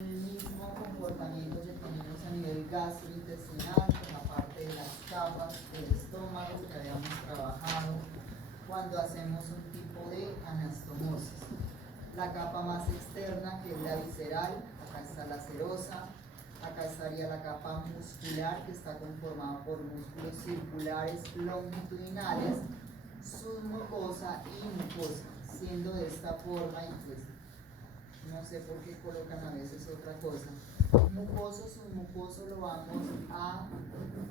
El mismo comportamiento que tenemos a nivel gastrointestinal, con la parte de las capas del estómago que habíamos trabajado cuando hacemos un tipo de anastomosis. La capa más externa, que es la visceral, acá está la serosa, acá estaría la capa muscular, que está conformada por músculos circulares longitudinales, submucosa y mucosa, siendo de esta forma, y pues no sé por qué colocan a veces otra cosa. Mucoso, submucoso lo vamos a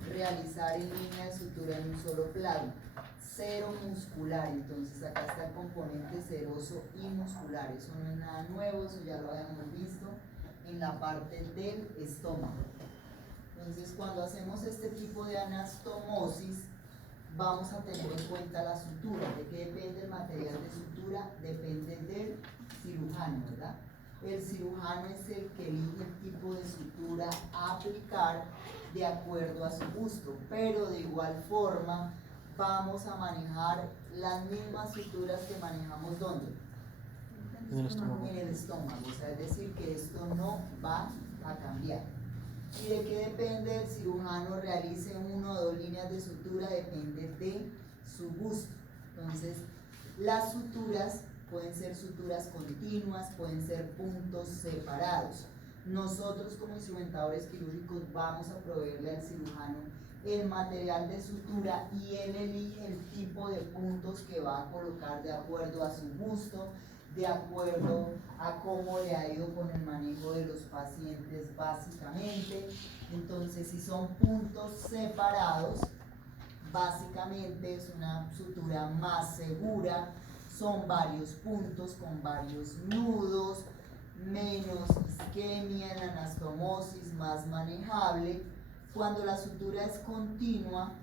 realizar en línea de sutura en un solo plano. Cero muscular, entonces acá está el componente seroso y muscular. Eso no es nada nuevo, eso ya lo habíamos visto en la parte del estómago. Entonces, cuando hacemos este tipo de anastomosis, vamos a tener en cuenta la sutura. ¿De qué depende el material de sutura? Depende del cirujano, ¿verdad? El cirujano es el que elige el tipo de sutura a aplicar de acuerdo a su gusto, pero de igual forma vamos a manejar las mismas suturas que manejamos ¿dónde? En el estómago. En el estómago, o sea, es decir, que esto no va a cambiar. ¿Y de qué depende el cirujano realice una o dos líneas de sutura? Depende de su gusto. Entonces, las suturas pueden ser suturas continuas, pueden ser puntos separados. Nosotros como instrumentadores quirúrgicos vamos a proveerle al cirujano el material de sutura y él elige el tipo de puntos que va a colocar de acuerdo a su gusto, de acuerdo a cómo le ha ido con el manejo de los pacientes básicamente. Entonces, si son puntos separados, básicamente es una sutura más segura, son varios puntos con varios nudos, menos isquemia en la anastomosis, más manejable. Cuando la sutura es continua,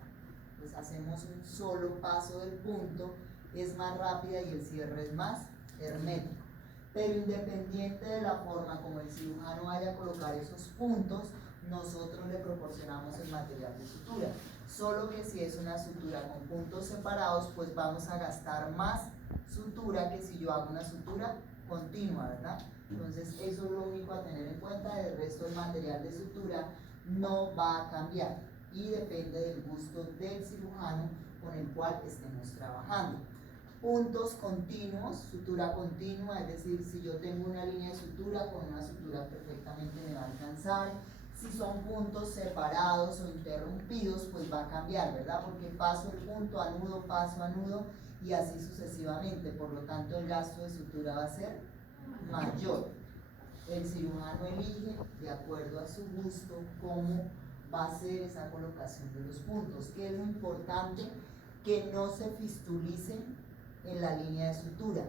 pues hacemos un solo paso del punto, es más rápida y el cierre es más hermético. Pero independiente de la forma como el cirujano vaya a colocar esos puntos, nosotros le proporcionamos el material de sutura. Solo que si es una sutura con puntos separados, pues vamos a gastar más sutura que si yo hago una sutura continua, ¿verdad? Entonces eso es lo único a tener en cuenta. El resto del material de sutura no va a cambiar y depende del gusto del cirujano con el cual estemos trabajando. Puntos continuos, sutura continua, es decir, si yo tengo una línea de sutura, con una sutura perfectamente me va a alcanzar. Si son puntos separados o interrumpidos, pues va a cambiar, ¿verdad? Porque paso el punto a nudo, paso a nudo y así sucesivamente. Por lo tanto, el gasto de sutura va a ser mayor. El cirujano elige de acuerdo a su gusto cómo va a ser esa colocación de los puntos. ¿Qué es lo importante? Que no se fistulicen en la línea de sutura,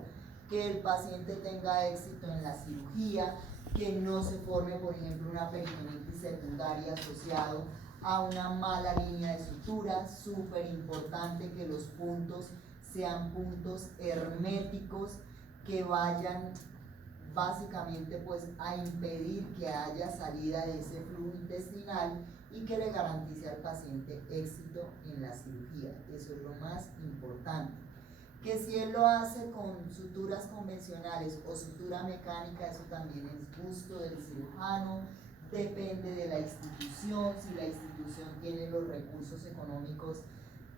que el paciente tenga éxito en la cirugía, que no se forme, por ejemplo, una peritonitis secundaria asociado a una mala línea de sutura. Súper importante que los puntos sean puntos herméticos, que vayan básicamente pues a impedir que haya salida de ese flujo intestinal y que le garantice al paciente éxito en la cirugía. Eso es lo más importante. Que si él lo hace con suturas convencionales o sutura mecánica, eso también es gusto del cirujano, depende de la institución, si la institución tiene los recursos económicos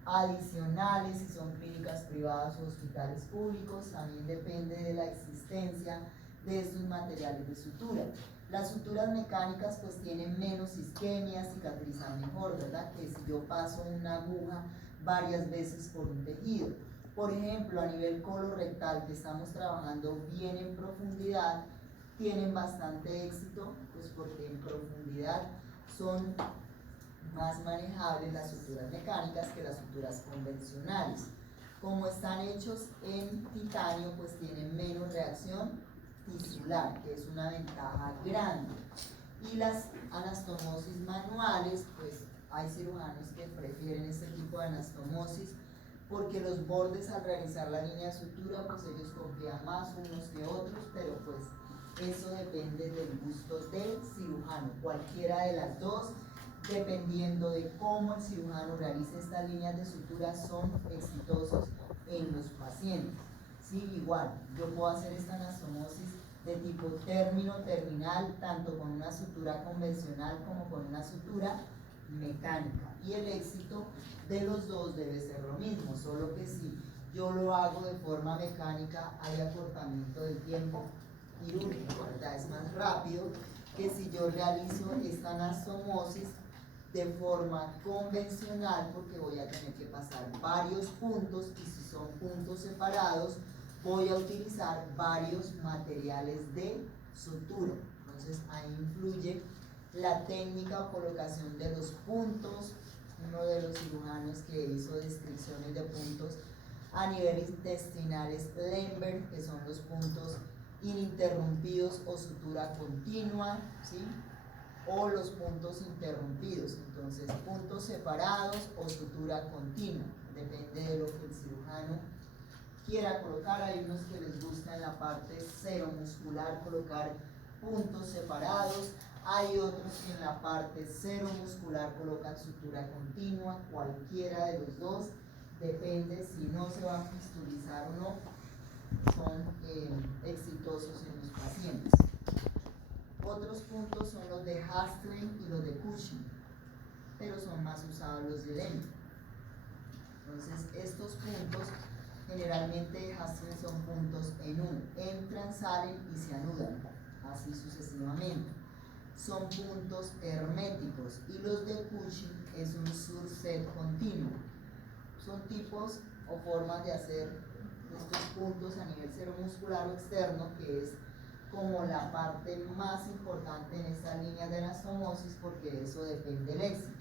adicionales, si son clínicas privadas o hospitales públicos, también depende de la existencia de estos materiales de sutura. Las suturas mecánicas pues tienen menos isquemia, cicatrizan mejor, ¿verdad? Que si yo paso una aguja varias veces por un tejido. Por ejemplo, a nivel colorectal, que estamos trabajando bien en profundidad, tienen bastante éxito, pues porque en profundidad son más manejables las suturas mecánicas que las suturas convencionales. Como están hechos en titanio, pues tienen menos reacción tisular, que es una ventaja grande. Y las anastomosis manuales, pues hay cirujanos que prefieren este tipo de anastomosis porque los bordes al realizar la línea de sutura, pues ellos confían más unos que otros, pero pues eso depende del gusto del cirujano, cualquiera de las dos, dependiendo de cómo el cirujano realice estas líneas de sutura, son exitosos en los pacientes. Sí, igual, yo puedo hacer esta anastomosis de tipo término terminal, tanto con una sutura convencional como con una sutura mecánica. Y el éxito de los dos debe ser lo mismo, solo que si yo lo hago de forma mecánica hay acortamiento del tiempo quirúrgico, ¿verdad? Es más rápido que si yo realizo esta anastomosis de forma convencional, porque voy a tener que pasar varios puntos, y si son puntos separados voy a utilizar varios materiales de sutura. Entonces ahí influye la técnica o colocación de los puntos. Uno de los cirujanos que hizo descripciones de puntos a nivel intestinal es Lemberg, que son los puntos ininterrumpidos o sutura continua, ¿sí? O los puntos interrumpidos. Entonces, puntos separados o sutura continua, depende de lo que el cirujano quiera colocar. Hay unos que les gusta en la parte seromuscular colocar puntos separados, hay otros que en la parte seromuscular colocan sutura continua. Cualquiera de los dos, depende si no se va a fistulizar o no, son exitosos en los pacientes. Otros puntos son los de Hastling y los de Cushing, pero son más usados los de Lemberg. Entonces, estos puntos generalmente Hastling son puntos en uno, entran, salen y se anudan, así sucesivamente. Son puntos herméticos, y los de Cushing es un surset continuo. Son tipos o formas de hacer estos puntos a nivel seromuscular o externo, que es como la parte más importante en esta línea de anastomosis, porque eso depende del éxito.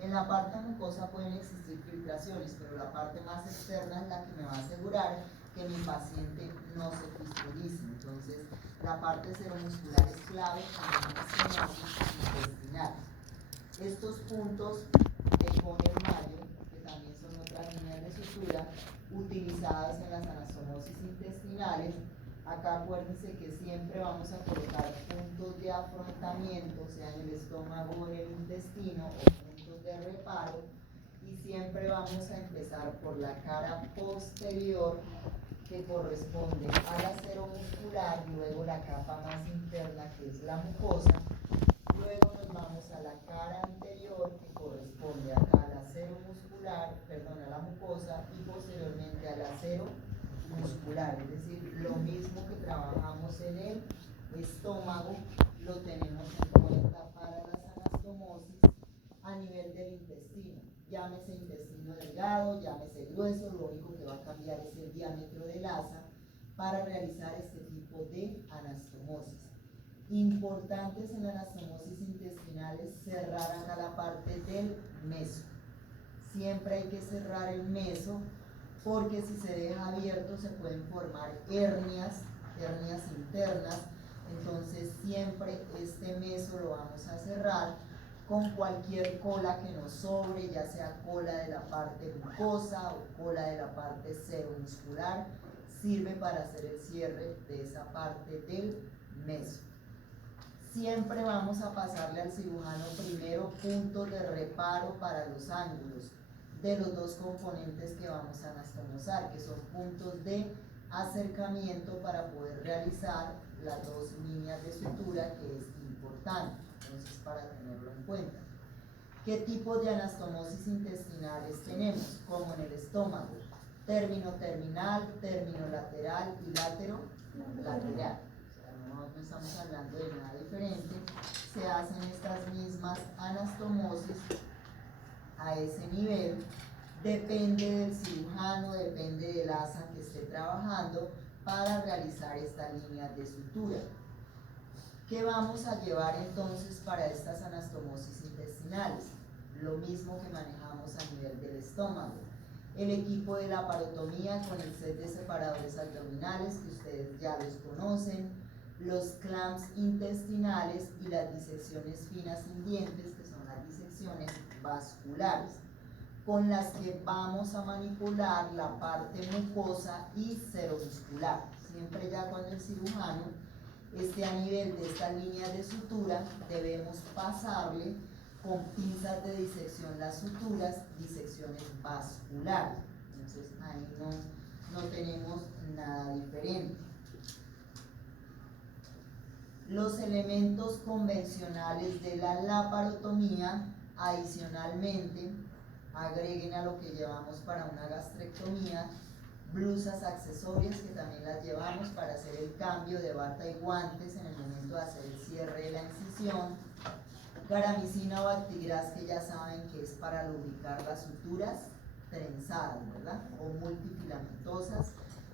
En la parte mucosa pueden existir filtraciones, pero la parte más externa es la que me va a asegurar que mi paciente no se fistulice. Entonces, la parte seromuscular es clave en la anastomosis intestinal. Estos puntos de Conner-Mayo, que también son otras líneas de sutura utilizadas en las anastomosis intestinales. Acá acuérdense que siempre vamos a colocar puntos de afrontamiento, sea en el estómago o en el intestino, o puntos de reparo, y siempre vamos a empezar por la cara posterior, que corresponde a la seromuscular, luego la capa más interna, que es la mucosa, luego nos vamos a la cara anterior, que corresponde acá a la seromuscular, perdón, a la mucosa, y posteriormente a la seromuscular. Es decir, lo mismo que trabajamos en el estómago, lo tenemos en cuenta para las anastomosis a nivel del intestino. Llámese intestino delgado, llámese grueso, lo único que va a cambiar es el diámetro del asa para realizar este tipo de anastomosis. Importantes en la anastomosis intestinal es cerrar acá la parte del meso. Siempre hay que cerrar el meso, porque si se deja abierto se pueden formar hernias internas. Entonces siempre este meso lo vamos a cerrar con cualquier cola que nos sobre, ya sea cola de la parte mucosa o cola de la parte seromuscular, sirve para hacer el cierre de esa parte del meso. Siempre vamos a pasarle al cirujano primero puntos de reparo para los ángulos de los dos componentes que vamos a anastomosar, que son puntos de acercamiento para poder realizar las dos líneas de sutura, que es importante, entonces, para tenerlo en cuenta. ¿Qué tipo de anastomosis intestinales tenemos? Como en el estómago: término terminal, término lateral y látero lateral. No estamos hablando de nada diferente. Se hacen estas mismas anastomosis a ese nivel. Depende del cirujano, depende del asa que esté trabajando para realizar esta línea de sutura. ¿Qué vamos a llevar entonces para estas anastomosis intestinales? Lo mismo que manejamos a nivel del estómago. El equipo de laparotomía con el set de separadores abdominales, que ustedes ya los conocen, los clamps intestinales y las disecciones finas sin dientes, que son las disecciones vasculares, con las que vamos a manipular la parte mucosa y seromuscular. Siempre ya cuando el cirujano esté a nivel de esta línea de sutura, debemos pasarle con pinzas de disección las suturas, disecciones vasculares. Entonces ahí no tenemos nada diferente. Los elementos convencionales de la laparotomía, adicionalmente, agreguen a lo que llevamos para una gastrectomía, blusas accesorias que también las llevamos para hacer el cambio de bata y guantes en el momento de hacer el cierre de la incisión, garamicina o actigras que ya saben que es para lubricar las suturas trenzadas, ¿verdad? O multifilamentosas.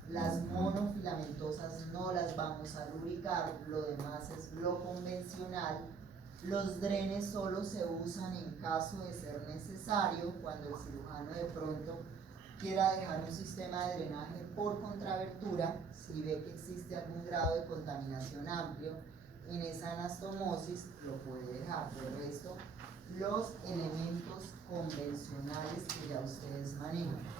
Las monofilamentosas no las vamos a lubricar, lo demás es lo convencional. Los drenes solo se usan en caso de ser necesario, cuando el cirujano de pronto quiera dejar un sistema de drenaje por contrabertura, si ve que existe algún grado de contaminación amplio en esa anastomosis, lo puede dejar. De resto, los elementos convencionales que ya ustedes manejan.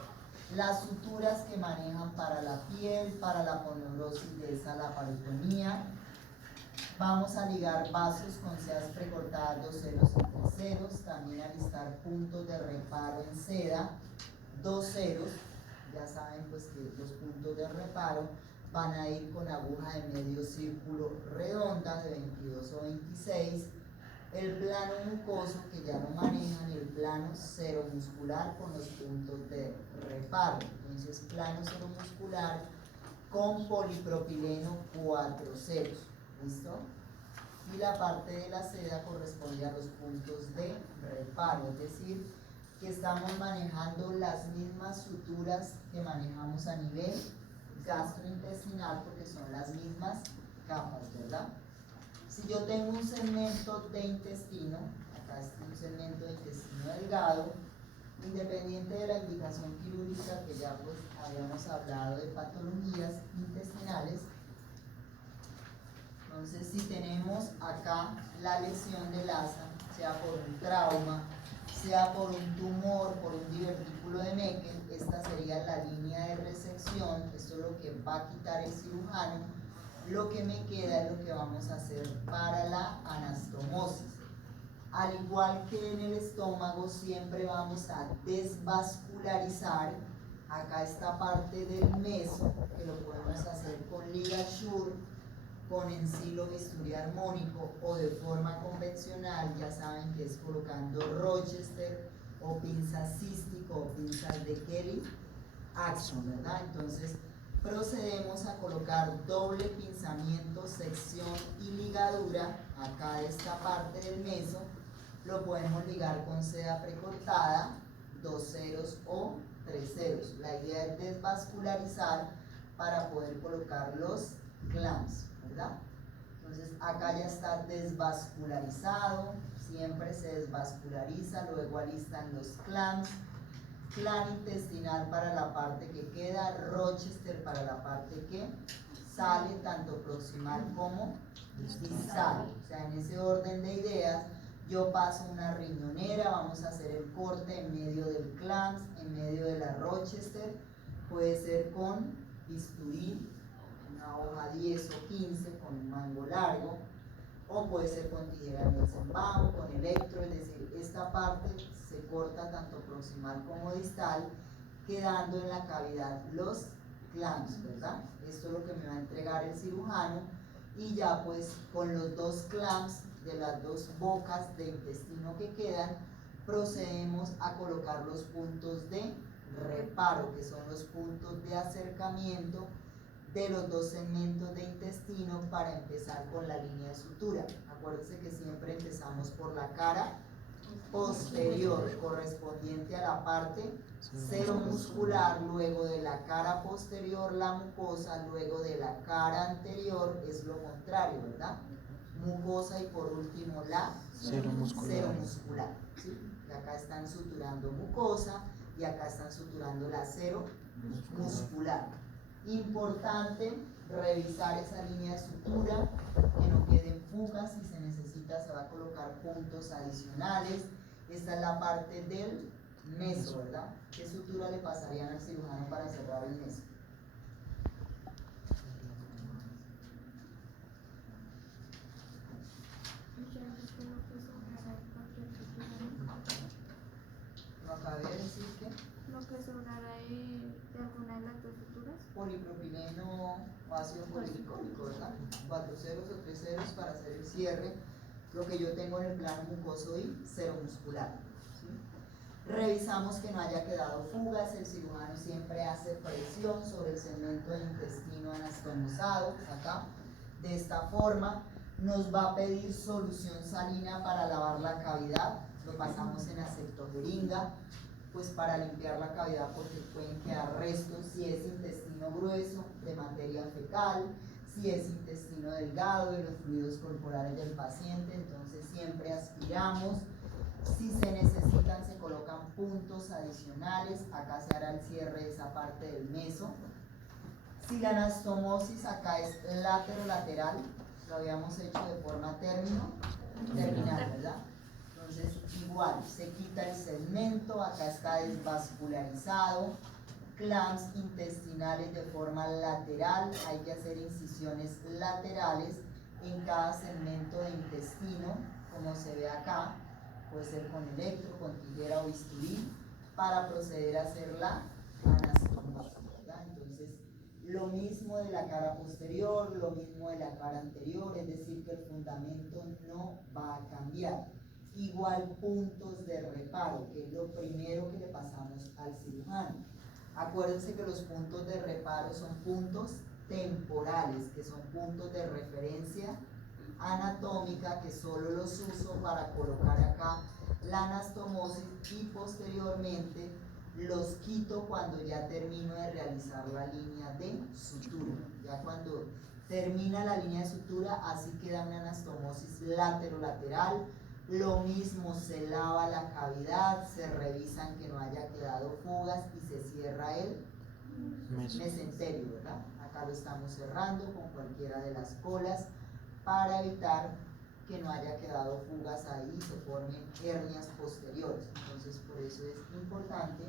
Las suturas que manejan para la piel, para la poneurosis de esa laparotomía. Vamos a ligar vasos con sedas precortadas 2 ceros y 3 ceros, también alistar puntos de reparo en seda, 2 ceros, ya saben pues que los puntos de reparo van a ir con aguja de medio círculo redonda de 22 o 26, el plano mucoso que ya lo manejan y el plano seromuscular con los puntos de reparo. Entonces plano seromuscular con polipropileno 4 ceros, ¿listo? Y la parte de la seda corresponde a los puntos de reparo, es decir, que estamos manejando las mismas suturas que manejamos a nivel gastrointestinal porque son las mismas capas, ¿verdad? Si yo tengo un segmento de intestino, acá está un segmento de intestino delgado, independiente de la indicación quirúrgica que ya pues habíamos hablado de patologías intestinales, entonces si tenemos acá la lesión de Lassa, sea por un trauma, sea por un tumor, por un divertículo de Meckel, esta sería la línea de resección, esto es lo que va a quitar el cirujano. Lo que me queda es lo que vamos a hacer para la anastomosis. Al igual que en el estómago, siempre vamos a desvascularizar acá esta parte del meso, que lo podemos hacer con LigaSure, con encilo bisturí armónico o de forma convencional, ya saben que es colocando Rochester o pinzas cístico o pinzas de Kelly Action, ¿verdad? Entonces procedemos a colocar doble pinzamiento, sección y ligadura acá de esta parte del meso. Lo podemos ligar con seda precortada, 2 ceros o 3 ceros. La idea es desvascularizar para poder colocar los clamps, ¿verdad? Entonces acá ya está desvascularizado, siempre se desvasculariza, luego alistan los clamps. Plan intestinal para la parte que queda, Rochester para la parte que sale, tanto proximal como distal. O sea, en ese orden de ideas, yo paso una riñonera, vamos a hacer el corte en medio del clamps, en medio de la Rochester, puede ser con bisturí, una hoja 10 o 15 con un mango largo, o puede ser con tijera Metzenbaum, con electro, es decir, esta parte se corta tanto proximal como distal, quedando en la cavidad los clamps, ¿verdad? Esto es lo que me va a entregar el cirujano, y ya pues con los 2 clamps de las 2 bocas de intestino que quedan, procedemos a colocar los puntos de reparo, que son los puntos de acercamiento de los 2 segmentos de intestino para empezar con la línea de sutura. Acuérdense que siempre empezamos por la cara posterior, correspondiente a la parte seromuscular, luego de la cara posterior la mucosa, luego de la cara anterior es lo contrario, ¿verdad? Mucosa y por último la seromuscular, ¿sí? Y acá están suturando mucosa y acá están suturando la seromuscular. Importante revisar esa línea de sutura, que no queden fugas, si se necesita se va a colocar puntos adicionales. Esta es la parte del meso, ¿verdad? ¿Qué sutura le pasarían al cirujano para cerrar el meso? Lo que sobrara de ¿Alguna de las dos suturas? Polipropileno o ácido poliglicólico, ¿verdad? 4 ceros o 3 ceros para hacer el cierre. Lo que yo tengo en el plano mucoso y seromuscular, ¿sí? Revisamos que no haya quedado fugas. El cirujano siempre hace presión sobre el segmento del intestino anastomosado, acá. De esta forma nos va a pedir solución salina para lavar la cavidad. Lo pasamos en aseptogeringa, pues para limpiar la cavidad, porque pueden quedar restos, si es intestino grueso, de materia fecal, si es intestino delgado, de los fluidos corporales del paciente. Entonces siempre aspiramos. Si se necesitan, se colocan puntos adicionales. Acá se hará el cierre de esa parte del meso. Si la anastomosis acá es lateral, lo habíamos hecho de forma terminal, ¿verdad? Entonces igual, se quita el segmento, acá está desvascularizado, clamps intestinales de forma lateral, hay que hacer incisiones laterales en cada segmento de intestino, como se ve acá, puede ser con electro, con tijera o bisturí, para proceder a hacer la anastomosis, ¿verdad? Entonces, lo mismo de la cara posterior, lo mismo de la cara anterior, es decir, que el fundamento no va a cambiar. Igual puntos de reparo, que es lo primero que le pasamos al cirujano. Acuérdense que los puntos de reparo son puntos temporales, que son puntos de referencia anatómica, que solo los uso para colocar acá la anastomosis, y posteriormente los quito cuando ya termino de realizar la línea de sutura. Ya cuando termina la línea de sutura, así queda una anastomosis lateral. Lo mismo, se lava la cavidad, se revisan que no haya quedado fugas y se cierra el mesenterio, ¿verdad? Acá lo estamos cerrando con cualquiera de las colas para evitar que no haya quedado fugas ahí y se formen hernias posteriores. Entonces, por eso es importante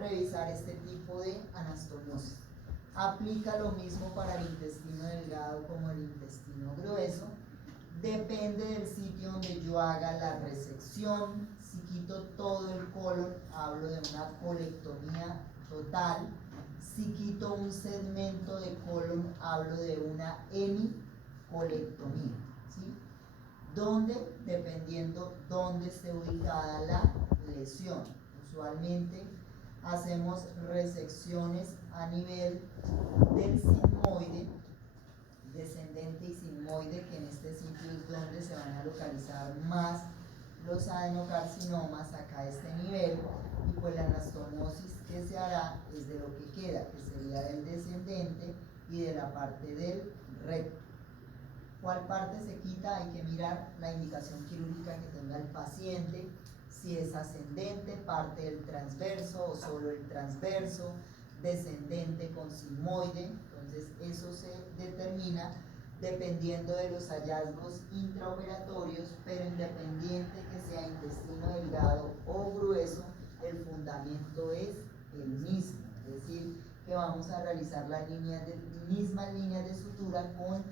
revisar este tipo de anastomosis. Aplica lo mismo para el intestino delgado como el intestino grueso. Depende del sitio donde yo haga la resección. Si quito todo el colon, hablo de una colectomía total. Si quito un segmento de colon, hablo de una hemicolectomía, ¿sí? Donde, dependiendo dónde esté ubicada la lesión. Usualmente hacemos resecciones a nivel del sigmoide, descendente y sigmoide, que en este sitio es donde se van a localizar más los adenocarcinomas, acá a este nivel, y pues la anastomosis que se hará es de lo que queda, que sería del descendente y de la parte del recto. ¿Cuál parte se quita? Hay que mirar la indicación quirúrgica que tenga el paciente, si es ascendente, parte del transverso o solo el transverso, descendente con sigmoide. Entonces eso se determina dependiendo de los hallazgos intraoperatorios, pero independiente que sea intestino delgado o grueso, el fundamento es el mismo, es decir, que vamos a realizar las mismas líneas de sutura con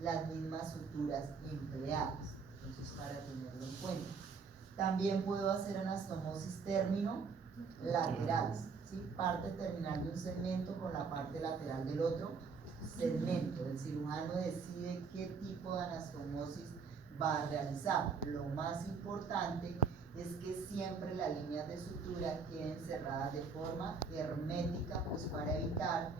las mismas suturas empleadas. Entonces, para tenerlo en cuenta. También puedo hacer anastomosis término laterales, ¿sí? Parte terminal de un segmento con la parte lateral del otro segmento. El cirujano decide qué tipo de anastomosis va a realizar. Lo más importante es que siempre las líneas de sutura queden cerradas de forma hermética, pues para evitar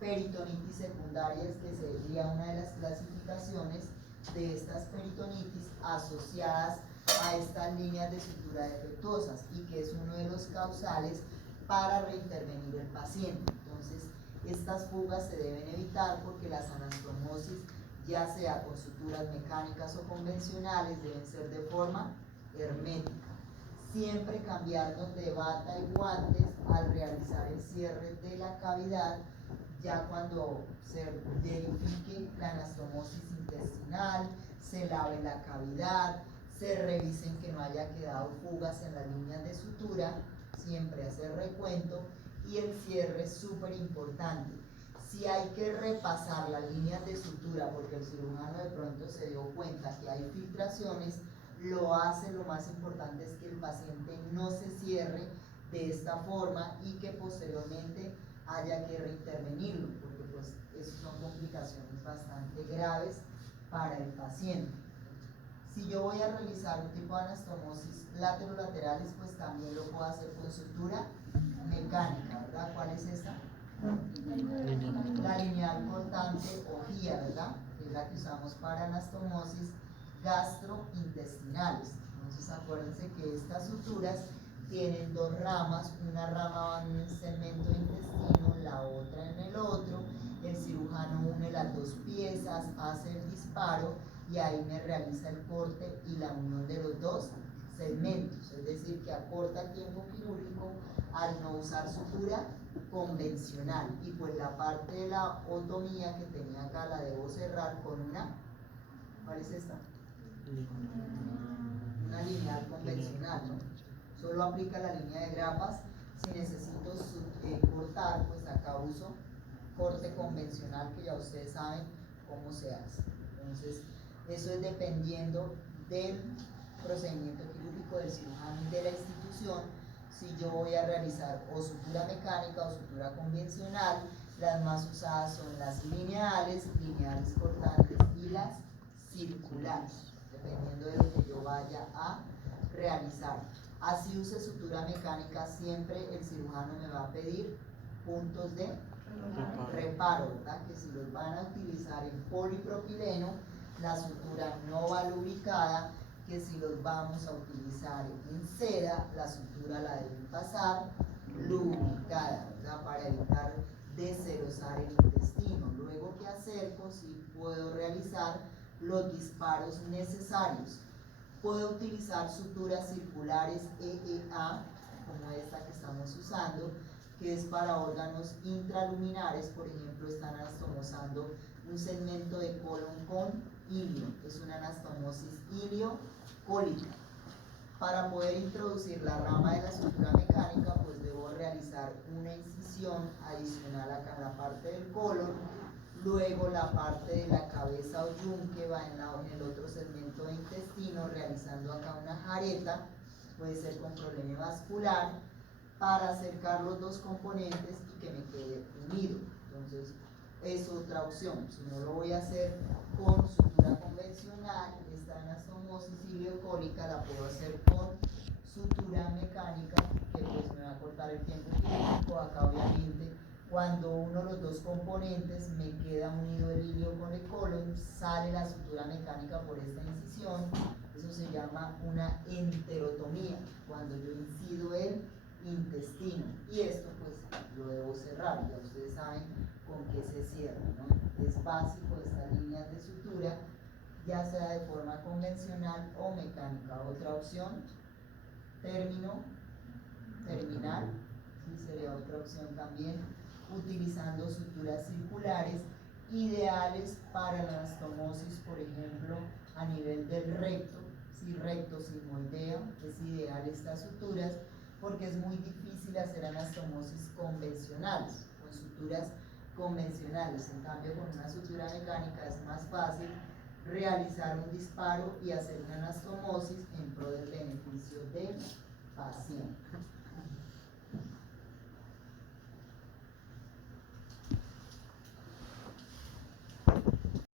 peritonitis secundarias, que sería una de las clasificaciones de estas peritonitis asociadas a estas líneas de sutura defectuosas, y que es uno de los causales para reintervenir el paciente. Entonces, estas fugas se deben evitar porque las anastomosis, ya sea con suturas mecánicas o convencionales, deben ser de forma hermética. Siempre cambiarnos de bata y guantes al realizar el cierre de la cavidad, ya cuando se verifique la anastomosis intestinal, se lave la cavidad, se revisen que no haya quedado fugas en las líneas de sutura, siempre hacer recuento, y el cierre es súper importante. Si hay que repasar las líneas de sutura porque el cirujano de pronto se dio cuenta que hay filtraciones, lo hace. Lo más importante es que el paciente no se cierre de esta forma y que posteriormente haya que reintervenirlo, porque pues eso son complicaciones bastante graves para el paciente. Si yo voy a realizar un tipo de anastomosis laterolaterales, pues también lo puedo hacer con sutura mecánica, ¿verdad? ¿Cuál es esta? La lineal cortante o GIA, ¿verdad? Que es la que usamos para anastomosis gastrointestinales. Entonces acuérdense que estas suturas tienen dos ramas, una rama va en el segmento de intestino, la otra en el otro. El cirujano une las dos piezas, hace el disparo y ahí me realiza el corte y la unión de los dos segmentos, es decir, que acorta el tiempo quirúrgico al no usar sutura convencional. Y pues la parte de la otomía que tenía acá la debo cerrar con una, ¿cuál es esta? Una lineal convencional, ¿no? Solo aplica la línea de grapas. Si necesito cortar, pues acá uso corte convencional, que ya ustedes saben cómo se hace. Entonces, eso es dependiendo del procedimiento quirúrgico del cirujano y de la institución. Si yo voy a realizar o sutura mecánica o sutura convencional, las más usadas son las lineales, lineales cortantes y las circulares, dependiendo de lo que yo vaya a realizar. Así use sutura mecánica, siempre el cirujano me va a pedir puntos de reparo, ¿verdad? Que si los van a utilizar en polipropileno, la sutura no va lubricada, que si los vamos a utilizar en seda, la sutura la deben pasar lubricada, ¿verdad? Para evitar deserosar el intestino. Luego que acerco, sí puedo realizar los disparos necesarios. Puedo utilizar suturas circulares EEA, como esta que estamos usando, que es para órganos intraluminares. Por ejemplo, están anastomosando un segmento de colon con ilio, es una anastomosis iliocólica. Para poder introducir la rama de la sutura mecánica, pues debo realizar una incisión adicional acá en la parte del colon, luego la parte de la cabeza o yunque va en el otro segmento de intestino, realizando acá una jareta, puede ser con problema vascular, para acercar los dos componentes y que me quede unido. Entonces, es otra opción. Si no lo voy a hacer con sutura convencional, esta anastomosis iliocólica la puedo hacer con sutura mecánica, que pues me va a cortar el tiempo quirúrgico. Acá obviamente, cuando uno de los dos componentes me queda unido el ilio con el colon, sale la sutura mecánica por esta incisión. Eso se llama una enterotomía, cuando yo incido el intestino, y esto pues lo debo cerrar. Ya ustedes saben con qué se cierra, ¿no? Es básico estas líneas de sutura, ya sea de forma convencional o mecánica. Otra opción, terminal, ¿sí? Sería otra opción también, utilizando suturas circulares, ideales para la anastomosis, por ejemplo, a nivel del recto. Si recto sin moldeo, es ideal estas suturas, porque es muy difícil hacer anastomosis convencionales, con suturas convencionales. En cambio, con una sutura mecánica es más fácil realizar un disparo y hacer una anastomosis en pro del beneficio del paciente.